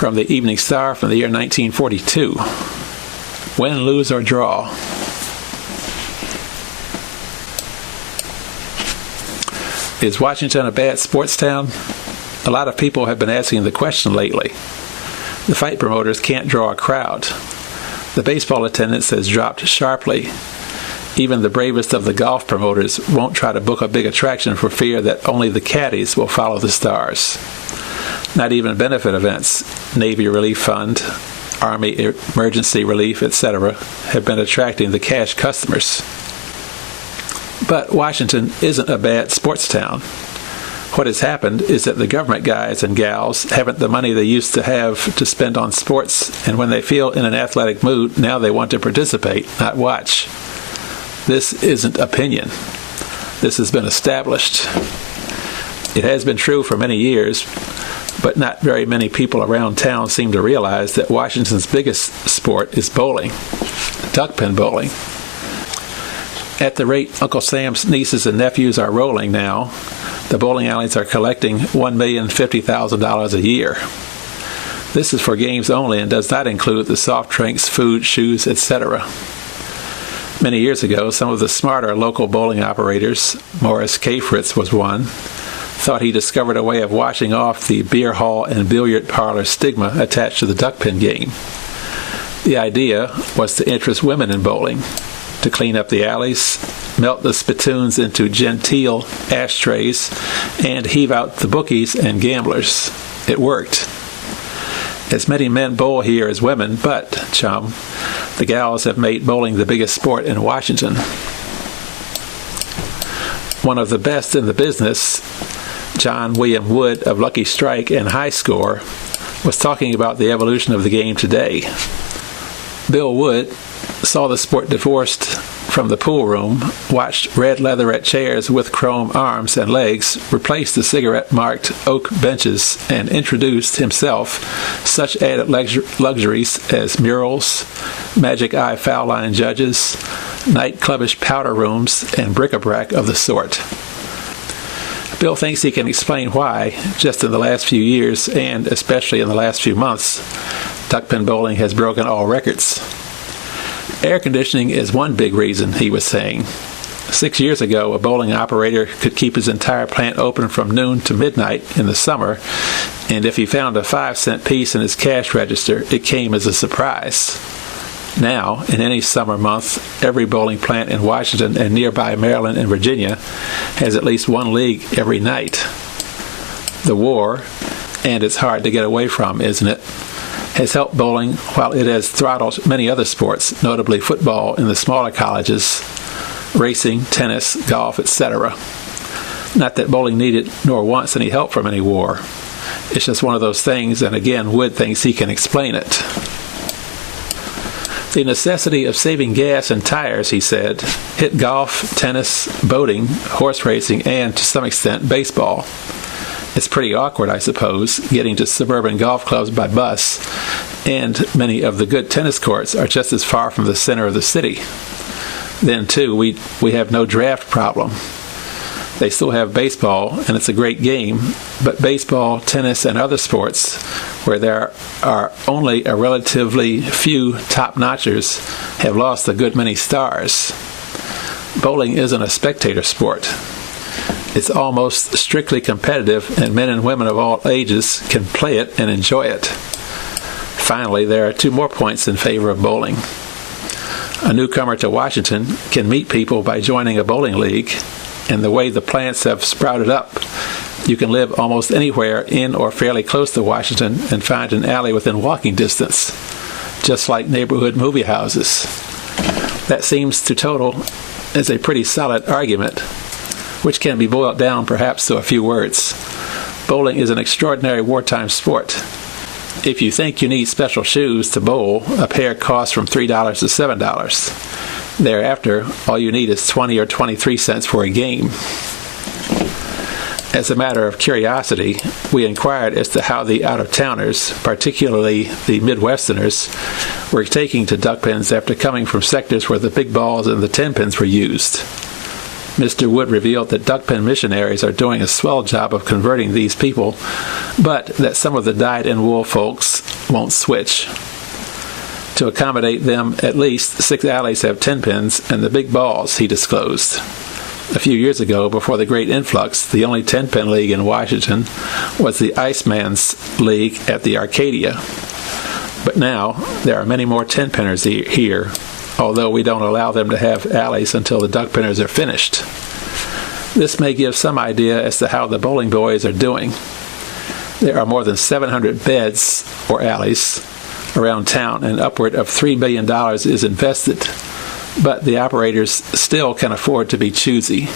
from the Evening Star from the year 1942. Win, lose, or draw. Is Washington a bad sports town? A lot of people have been asking the question lately. The fight promoters can't draw a crowd. The baseball attendance has dropped sharply. Even the bravest of the golf promoters won't try to book a big attraction for fear that only the caddies will follow the stars. Not even benefit events, Navy Relief Fund, Army Emergency Relief, etc., have been attracting the cash customers. But Washington isn't a bad sports town. What has happened is that the government guys and gals haven't the money they used to have to spend on sports, and when they feel in an athletic mood, now they want to participate, not watch. This isn't opinion. This has been established. It has been true for many years, but not very many people around town seem to realize that Washington's biggest sport is bowling, duckpin bowling. At the rate Uncle Sam's nieces and nephews are rolling now, the bowling alleys are collecting $1,050,000 a year. This is for games only and does not include the soft drinks, food, shoes, etc. Many years ago, some of the smarter local bowling operators, Morris K. Fritz was one, thought he discovered a way of washing off the beer hall and billiard parlor stigma attached to the duckpin game. The idea was to interest women in bowling, to clean up the alleys, melt the spittoons into genteel ashtrays, and heave out the bookies and gamblers. It worked. As many men bowl here as women, but, chum, the gals have made bowling the biggest sport in Washington. One of the best in the business, John William Wood of Lucky Strike and High Score, was talking about the evolution of the game today. Bill Wood saw the sport divorced from the pool room, watched red leatherette chairs with chrome arms and legs, replaced the cigarette-marked oak benches, and introduced himself such added luxuries as murals, magic eye foul line judges, nightclubish powder rooms, and bric-a-brac of the sort. Bill thinks he can explain why, just in the last few years, and especially in the last few months, duckpin bowling has broken all records. Air conditioning is one big reason, he was saying. 6 years ago, a bowling operator could keep his entire plant open from noon to midnight in the summer, and if he found a 5-cent piece in his cash register, it came as a surprise. Now, in any summer month, every bowling plant in Washington and nearby Maryland and Virginia has at least one league every night. The war, and it's hard to get away from, isn't it, has helped bowling while it has throttled many other sports, notably football in the smaller colleges, racing, tennis, golf, etc. Not that bowling needed nor wants any help from any war. It's just one of those things, and again, Wood thinks he can explain it. The necessity of saving gas and tires, he said, hit golf, tennis, boating, horse racing, and, to some extent, baseball. It's pretty awkward, I suppose, getting to suburban golf clubs by bus, and many of the good tennis courts are just as far from the center of the city. Then, too, we have no draft problem. They still have baseball, and it's a great game, but baseball, tennis, and other sports, where there are only a relatively few top-notchers, have lost a good many stars. Bowling isn't a spectator sport. It's almost strictly competitive, and men and women of all ages can play it and enjoy it. Finally, there are 2 more points in favor of bowling. A newcomer to Washington can meet people by joining a bowling league, and the way the plants have sprouted up, you can live almost anywhere in or fairly close to Washington and find an alley within walking distance, just like neighborhood movie houses. That seems to total as a pretty solid argument, which can be boiled down perhaps to a few words. Bowling is an extraordinary wartime sport. If you think you need special shoes to bowl, a pair costs from $3 to $7. Thereafter, all you need is 20 or 23 cents for a game. As a matter of curiosity, we inquired as to how the out-of-towners, particularly the Midwesterners, were taking to duckpins after coming from sectors where the big balls and the 10-pins were used. Mr. Wood revealed that duckpin missionaries are doing a swell job of converting these people, but that some of the dyed-in-wool folks won't switch. To accommodate them, at least 6 alleys have 10 pins and the big balls, he disclosed. A few years ago, before the great influx, the only 10-pin league in Washington was the Iceman's League at the Arcadia. But now, there are many more 10-pinners here, although we don't allow them to have alleys until the duck-pinners are finished. This may give some idea as to how the bowling boys are doing. There are more than 700 beds, or alleys, around town, and upward of $3 billion is invested. But the operators still can afford to be choosy.